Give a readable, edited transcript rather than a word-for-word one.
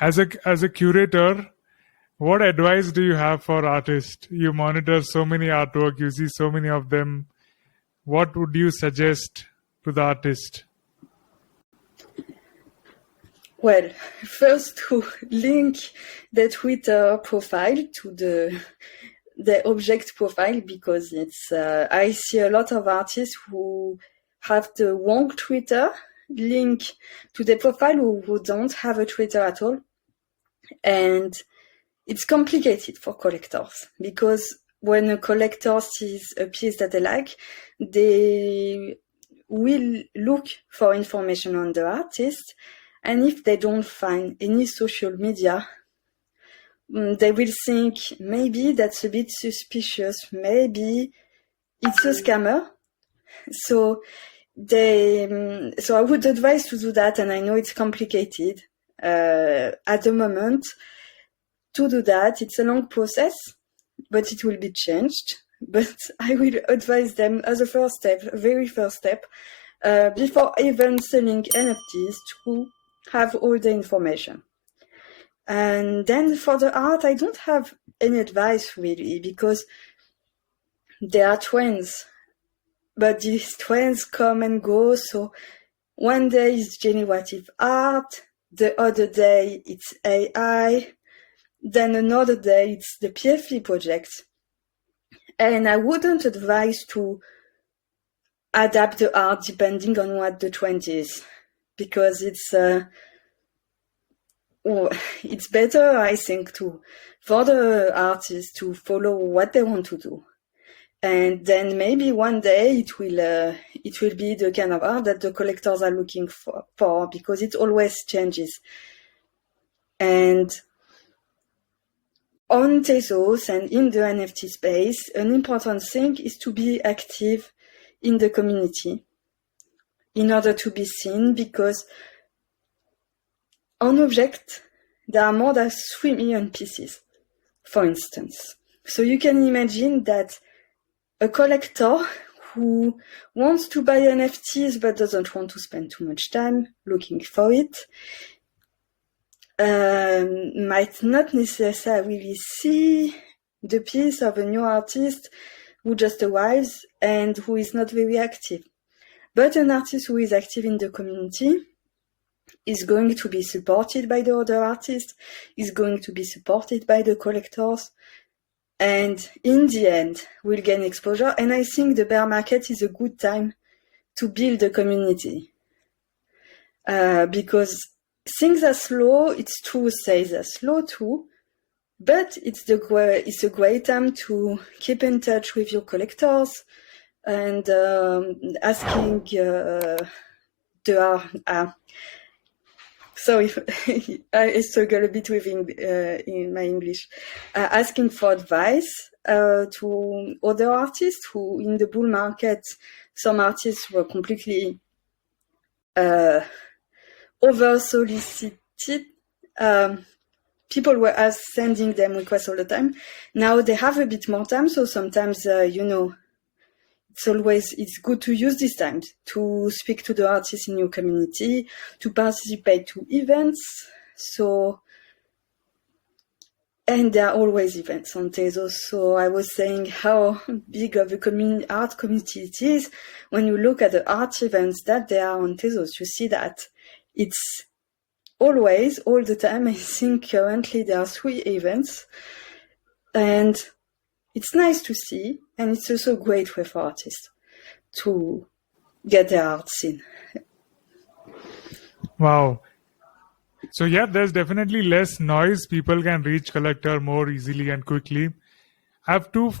As a curator, what advice do you have for artists? You monitor so many artwork, you see so many of them. What would you suggest to the artist? Well, first to link the Twitter profile to the object profile, because it's I see a lot of artists who have the wrong Twitter link to the profile who don't have a Twitter at all. And it's complicated for collectors, because when a collector sees a piece that they like, they will look for information on the artist. And if they don't find any social media, they will think maybe that's a bit suspicious, maybe it's a scammer. So I would advise to do that, and I know it's complicated at the moment to do that. It's a long process, but it will be changed. But I will advise them as a first step, very first step, before even selling NFTs, to have all the information. And then for the art, I don't have any advice really, because there are trends, but these trends come and go. So one day it's generative art, the other day it's AI, then another day it's the PFP project. And I wouldn't advise to adapt the art depending on what the trend is, because it's better, I think, for the artists to follow what they want to do. And then maybe one day it will be the kind of art that the collectors are looking for, because it always changes. And on Tezos and in the NFT space, an important thing is to be active in the community in order to be seen, because on Object, there are more than 3 million pieces, for instance. So you can imagine that a collector who wants to buy NFTs but doesn't want to spend too much time looking for it might not necessarily see the piece of a new artist who just arrives and who is not very active. But an artist who is active in the community is going to be supported by the other artists, is going to be supported by the collectors, and in the end, we'll gain exposure. And I think the bear market is a good time to build a community, because things are slow. It's true, sales are slow too, but it's a great time to keep in touch with your collectors and asking sorry, I struggle a bit with in my English. Asking for advice to other artists who, in the bull market, some artists were completely over-solicited. People were sending them requests all the time. Now they have a bit more time, so sometimes, it's good to use this time to speak to the artists in your community, to participate to events. And there are always events on Tezos. So I was saying how big of a art community it is. When you look at the art events that there are on Tezos, you see that it's always, all the time. I think currently there are 3 events. And it's nice to see, and it's also a great way for artists to get their art seen. Wow. So yeah, there's definitely less noise. People can reach collector more easily and quickly. I have 2